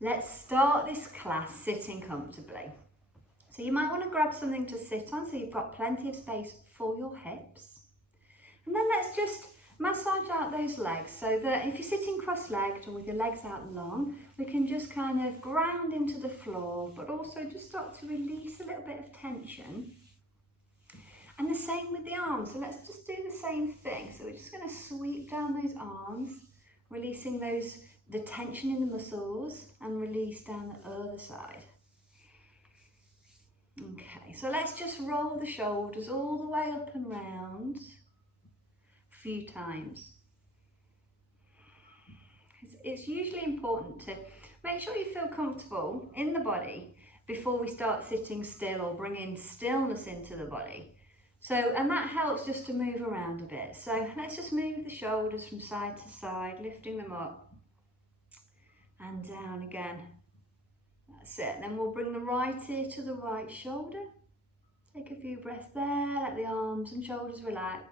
Let's start this class sitting comfortably. So you might want to grab something to sit on so you've got plenty of space for your hips. And then let's just massage out those legs so that if you're sitting cross-legged or with your legs out long, we can just kind of ground into the floor, but also just start to release a little bit of tension. And the same with the arms. So let's just do the same thing. So we're just going to sweep down those arms, releasing the tension in the muscles, and release down the other side. Okay, so let's just roll the shoulders all the way up and round a few times. It's usually important to make sure you feel comfortable in the body before we start sitting still or bringing stillness into the body. So, and that helps just to move around a bit. So let's just move the shoulders from side to side, lifting them up and down again. That's it. Then we'll bring the right ear to the right shoulder. Take a few breaths there, let the arms and shoulders relax.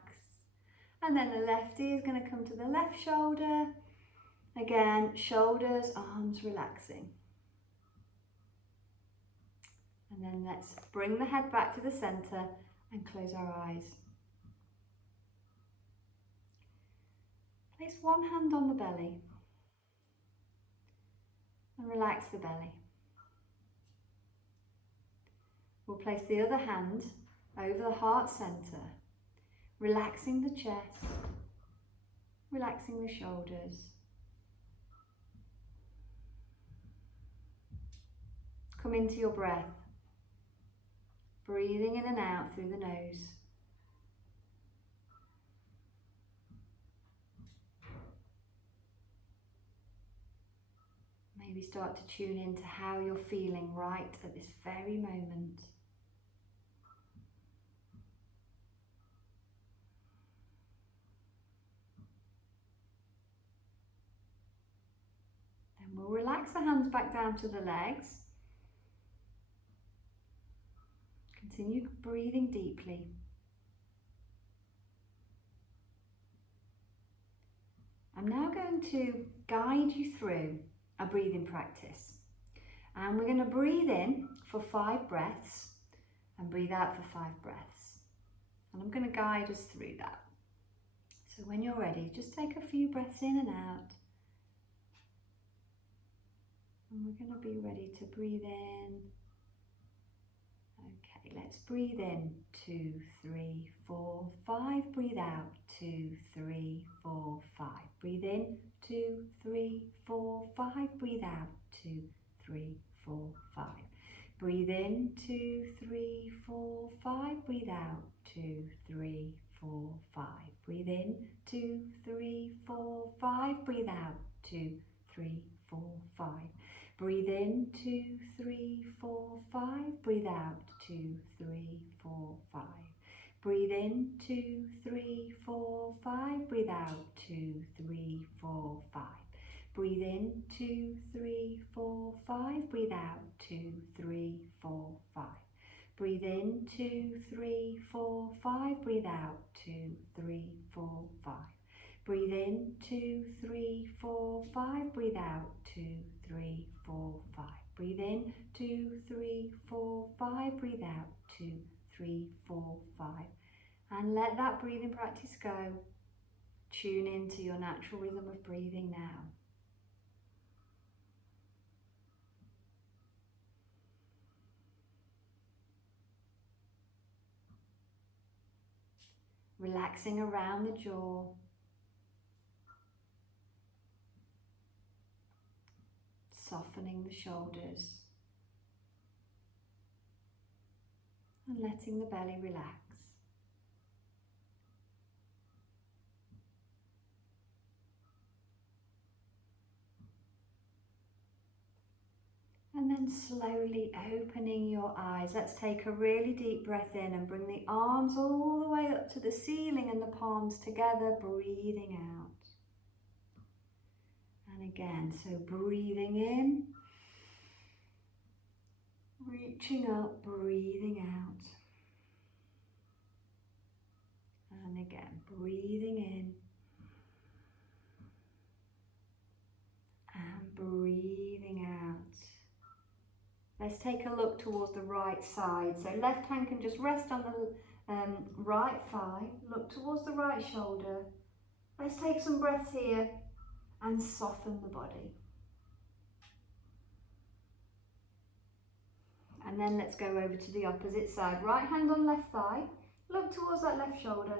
And then the left ear is going to come to the left shoulder. Again, shoulders, arms relaxing. And then let's bring the head back to the center and close our eyes. Place one hand on the belly and relax the belly. We'll place the other hand over the heart center, relaxing the chest, relaxing the shoulders. Come into your breath, breathing in and out through the nose. Maybe start to tune into how you're feeling right at this very moment. Then we'll relax the hands back down to the legs. Continue breathing deeply. I'm now going to guide you through a breathing practice. And we're going to breathe in for 5 breaths and breathe out for 5 breaths. And I'm going to guide us through that. So when you're ready, just take a few breaths in and out. And we're going to be ready to breathe in. Okay, let's breathe in. 2, 3, 4, 5. Breathe out. 2, 3, 4, 5. Breathe in. 2, 3, 4, 5. Breathe out. 2, 3, 4, 5. Breathe in. 2, 3, 4, 5. Breathe out. 2, 3, 4, 5. Breathe in. 2, 3, 4, 5. Breathe out. 2, 3, 4, 5. Breathe in. 2, 3, 4, 5. Breathe out. 2, 3, 4, 5. Breathe in. 2, 3, 4, 5. Breathe out. 2, 3, 4, 5. Breathe in. 2, 3, 4, 5. Breathe out. 2, 3, 4, 5. Breathe in. 2, 3, 4, 5. Breathe out. 2, 3, 4, 5. Breathe in. 2, 3, 4, 5. Breathe out. 2, 3, 4, 5. Breathe in. 2, 3, 4, 5. Breathe out. 2, 3, 4, 5. And let that breathing practice go. Tune into your natural rhythm of breathing now. Relaxing around the jaw. Softening the shoulders. And letting the belly relax. And then slowly opening your eyes. Let's take a really deep breath in and bring the arms all the way up to the ceiling and the palms together, breathing out. And again, so breathing in, reaching up, breathing out. And again, breathing in and breathing out. Let's take a look towards the right side. So left hand can just rest on the right thigh, look towards the right shoulder. Let's take some breaths here and soften the body. And then let's go over to the opposite side. Right hand on left thigh, look towards that left shoulder.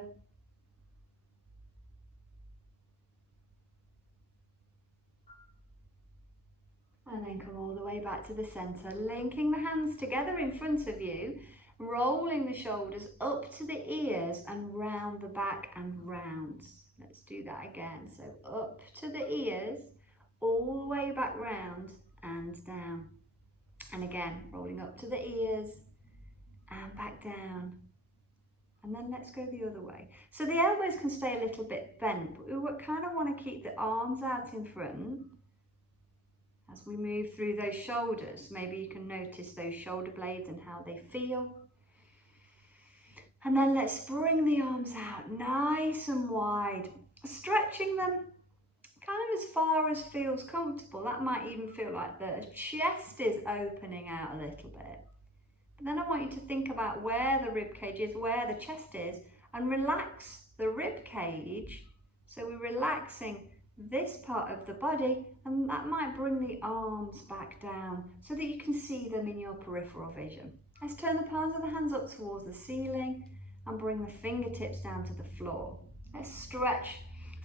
And then come all the way back to the centre, linking the hands together in front of you, rolling the shoulders up to the ears and round the back and round. Let's do that again. So up to the ears, all the way back round and down. And again, rolling up to the ears and back down. And then let's go the other way. So the elbows can stay a little bit bent, but we kind of want to keep the arms out in front. As we move through those shoulders, maybe you can notice those shoulder blades and how they feel. And then let's bring the arms out nice and wide, stretching them kind of as far as feels comfortable. That might even feel like the chest is opening out a little bit. But then I want you to think about where the rib cage is, where the chest is, and relax the rib cage. So we're relaxing this part of the body, and that might bring the arms back down so that you can see them in your peripheral vision. Let's turn the palms of the hands up towards the ceiling and bring the fingertips down to the floor. Let's stretch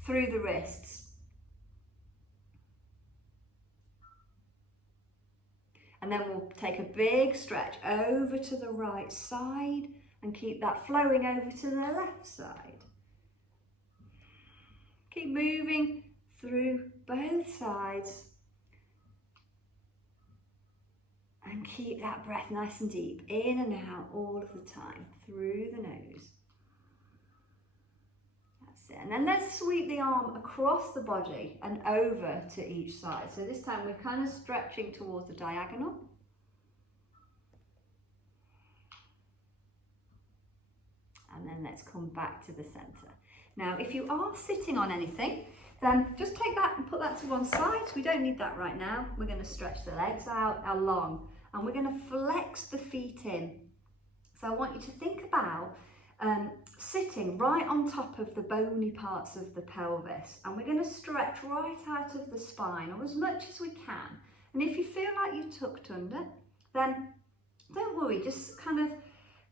through the wrists. And then we'll take a big stretch over to the right side and keep that flowing over to the left side. Keep moving through both sides and keep that breath nice and deep, in and out all of the time, through the nose. That's it. And then let's sweep the arm across the body and over to each side. So this time we're kind of stretching towards the diagonal. And then let's come back to the center. Now, if you are sitting on anything, then just take that and put that to one side. We don't need that right now. We're going to stretch the legs out along and we're going to flex the feet in. So I want you to think about sitting right on top of the bony parts of the pelvis, and we're going to stretch right out of the spine, or as much as we can. And if you feel like you're tucked under, then don't worry, just kind of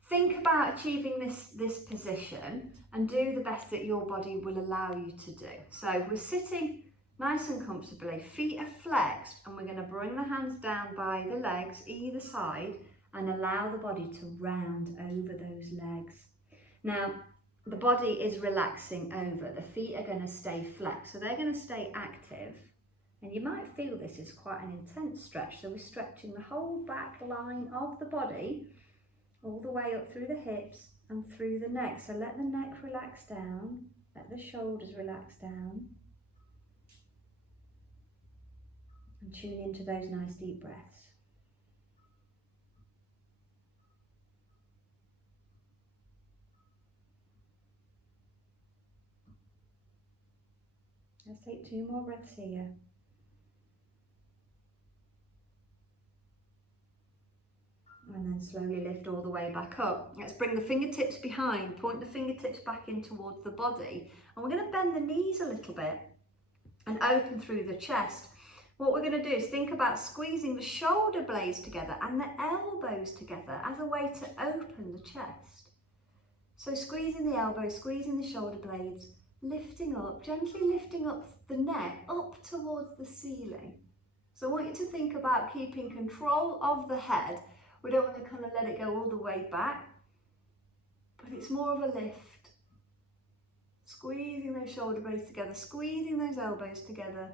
think about achieving this position and do the best that your body will allow you to do. So we're sitting nice and comfortably, feet are flexed, and we're going to bring the hands down by the legs either side and allow the body to round over those legs. Now, the body is relaxing over, the feet are going to stay flexed, so they're going to stay active. And you might feel this is quite an intense stretch, so we're stretching the whole back line of the body all the way up through the hips and through the neck. So let the neck relax down, let the shoulders relax down, and tune into those nice deep breaths. Let's take 2 more breaths here. And then slowly lift all the way back up. Let's bring the fingertips behind, point the fingertips back in towards the body. And we're going to bend the knees a little bit and open through the chest. What we're going to do is think about squeezing the shoulder blades together and the elbows together as a way to open the chest. So squeezing the elbows, squeezing the shoulder blades, lifting up, gently lifting up the neck up towards the ceiling. So I want you to think about keeping control of the head. We don't want to kind of let it go all the way back, but it's more of a lift. Squeezing those shoulder blades together, squeezing those elbows together.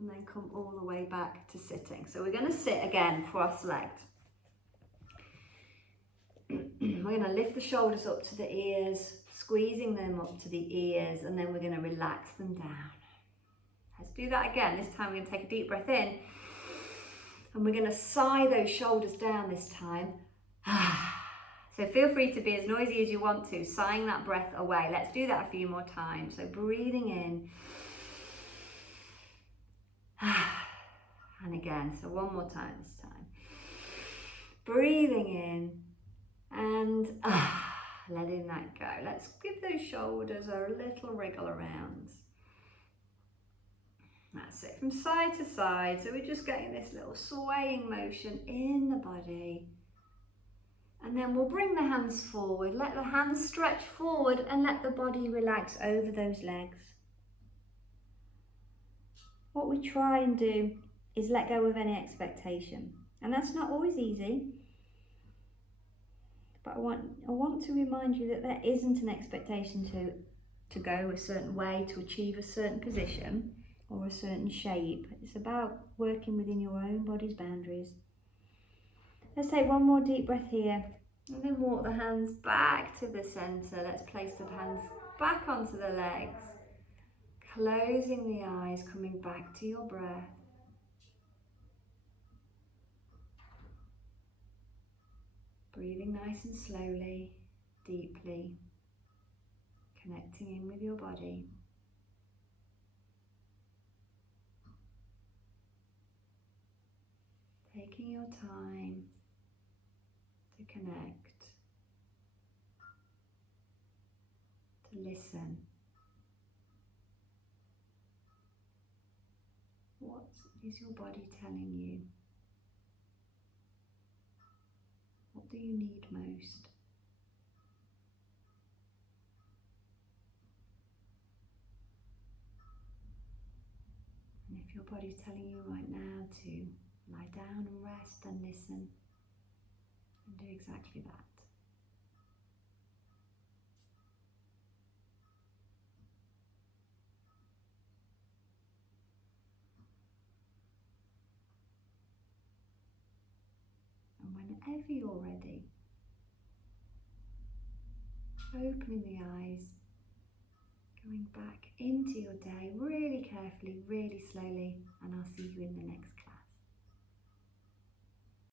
And then come all the way back to sitting. So we're going to sit again cross-legged. We're going to lift the shoulders up to the ears, squeezing them up to the ears, and then we're going to relax them down. Let's do that again. This time we're going to take a deep breath in, and we're going to sigh those shoulders down this time. So feel free to be as noisy as you want to, sighing that breath away. Let's do that a few more times. So breathing in. And again, so one more time this time. Breathing in and letting that go. Let's give those shoulders a little wriggle around. That's it, from side to side. So we're just getting this little swaying motion in the body. And then we'll bring the hands forward, let the hands stretch forward and let the body relax over those legs. What we try and do is let go of any expectation. And that's not always easy. But I want to remind you that there isn't an expectation to go a certain way, to achieve a certain position or a certain shape. It's about working within your own body's boundaries. Let's take one more deep breath here and then walk the hands back to the center. Let's place the hands back onto the legs, closing the eyes, coming back to your breath. Breathing nice and slowly, deeply, connecting in with your body. Taking your time to connect, to listen. What is your body telling you? What do you need most? And if your body's telling you right now to lie down and rest, then listen and do exactly that. And whenever you're ready, opening the eyes, going back into your day really carefully, really slowly, and I'll see you in the next class.